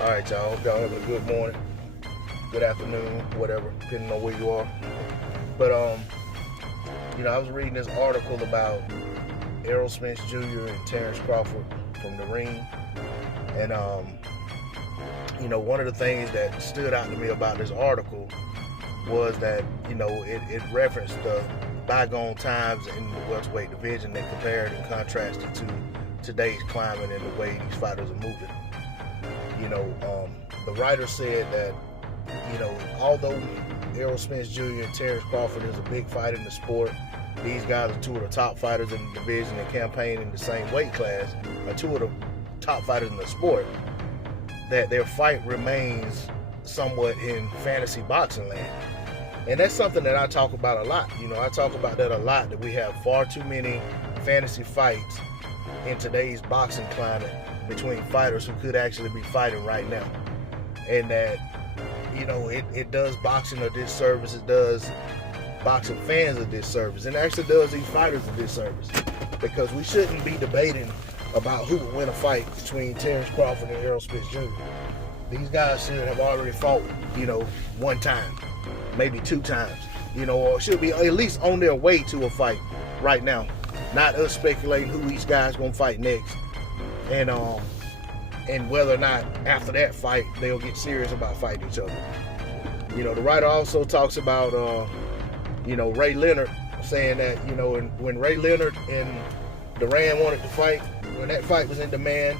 All right, y'all. Hope y'all having a good morning, good afternoon, whatever, depending on where you are. But I was reading this article about Errol Spence Jr. and Terence Crawford from the ring, and one of the things that stood out to me about this article was that it referenced the bygone times in the welterweight division and compared and contrasted to today's climate and the way these fighters are moving. The writer said that, although Errol Spence Jr. and Terence Crawford is a big fight in the sport, these guys are two of the top fighters in the division and campaign in the same weight class, are two of the top fighters in the sport, that their fight remains somewhat in fantasy boxing land. And that's something that I talk about a lot. I talk about that a lot, that we have far too many fantasy fights in today's boxing climate between fighters who could actually be fighting right now. And that, it does boxing a disservice, it does boxing fans a disservice, and actually does these fighters a disservice. Because we shouldn't be debating about who would win a fight between Terence Crawford and Errol Spence Jr. These guys should have already fought, one time, maybe two times, or should be at least on their way to a fight right now. Not us speculating who each guy's gonna fight next, and whether or not after that fight they'll get serious about fighting each other. The writer also talks about Ray Leonard, saying that when Ray Leonard and Duran wanted to fight, when that fight was in demand,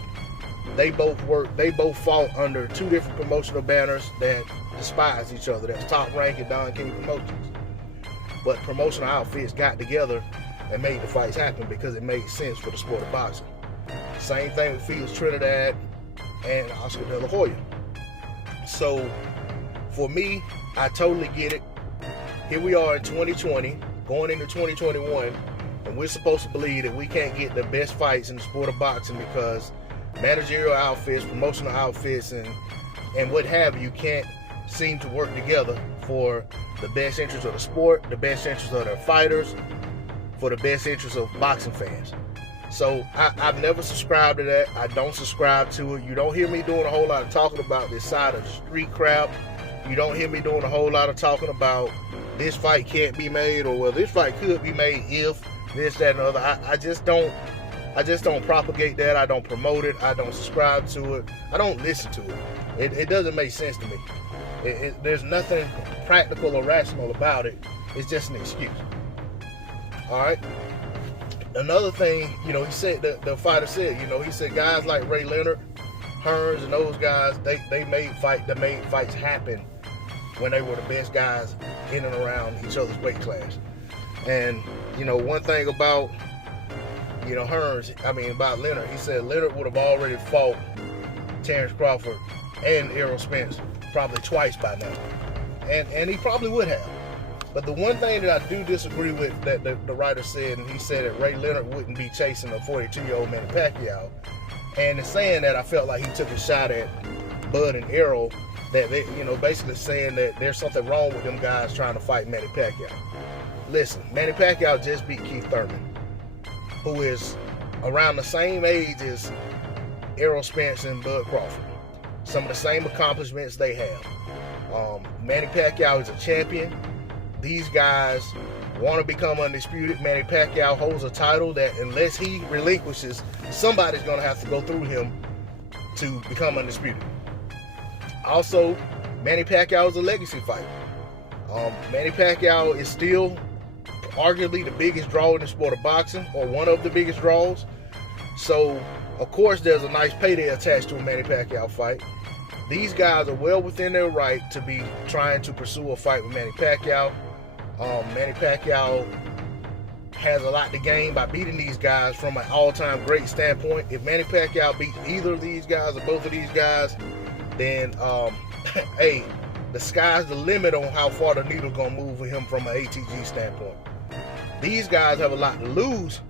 they both fought under two different promotional banners that despise each other. That's Top Rank and Don King Promotions. But promotional outfits got together and made the fights happen because it made sense for the sport of boxing. Same thing with Felix Trinidad and Oscar De La Hoya. So for me, I totally get it. Here we are in 2020, going into 2021, and we're supposed to believe that we can't get the best fights in the sport of boxing because managerial outfits, promotional outfits, and what have you can't seem to work together for the best interest of the sport, the best interest of their fighters, for the best interest of boxing fans. So I've never subscribed to that. I don't subscribe to it. You don't hear me doing a whole lot of talking about this side of the street crap. You don't hear me doing a whole lot of talking about this fight can't be made, or well, this fight could be made if this, that, and the other. I just don't propagate that. I don't promote it. I don't subscribe to it. I don't listen to it. It doesn't make sense to me. There's nothing practical or rational about it. It's just an excuse. All right. Another thing, he said, the fighter said, he said guys like Ray Leonard, Hearns, and those guys, they made fights happen when they were the best guys in and around each other's weight class. And one thing about about Leonard, he said Leonard would have already fought Terence Crawford and Errol Spence probably twice by now, and he probably would have. But the one thing that I do disagree with, that the writer said, and he said that Ray Leonard wouldn't be chasing a 42-year-old Manny Pacquiao, and in saying that, I felt like he took a shot at Bud and Errol, that they, basically saying that there's something wrong with them guys trying to fight Manny Pacquiao. Listen, Manny Pacquiao just beat Keith Thurman, who is around the same age as Errol Spence and Bud Crawford. Some of the same accomplishments they have. Manny Pacquiao is a champion. These guys want to become undisputed. Manny Pacquiao holds a title that, unless he relinquishes, somebody's going to have to go through him to become undisputed. Also, Manny Pacquiao is a legacy fighter. Manny Pacquiao is still arguably the biggest draw in the sport of boxing, or one of the biggest draws. So, of course, there's a nice payday attached to a Manny Pacquiao fight. These guys are well within their right to be trying to pursue a fight with Manny Pacquiao. Manny Pacquiao has a lot to gain by beating these guys from an all-time great standpoint. If Manny Pacquiao beats either of these guys or both of these guys, then, hey, the sky's the limit on how far the needle's going to move with him from an ATG standpoint. These guys have a lot to lose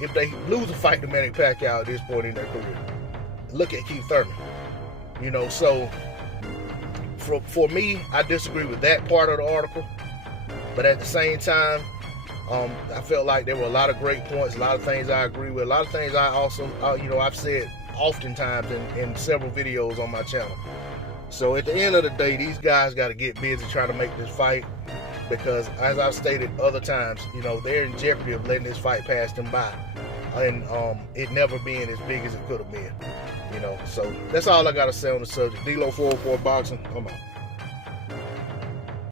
if they lose a fight to Manny Pacquiao at this point in their career. Look at Keith Thurman. So for me, I disagree with that part of the article. But at the same time, I felt like there were a lot of great points, a lot of things I agree with, a lot of things I also, I've said oftentimes in several videos on my channel. So at the end of the day, these guys got to get busy trying to make this fight, because as I've stated other times, you know, they're in jeopardy of letting this fight pass them by, and it never being as big as it could have been. You know, so that's all I got to say on the subject. D-Lo 404 Boxing, I'm out.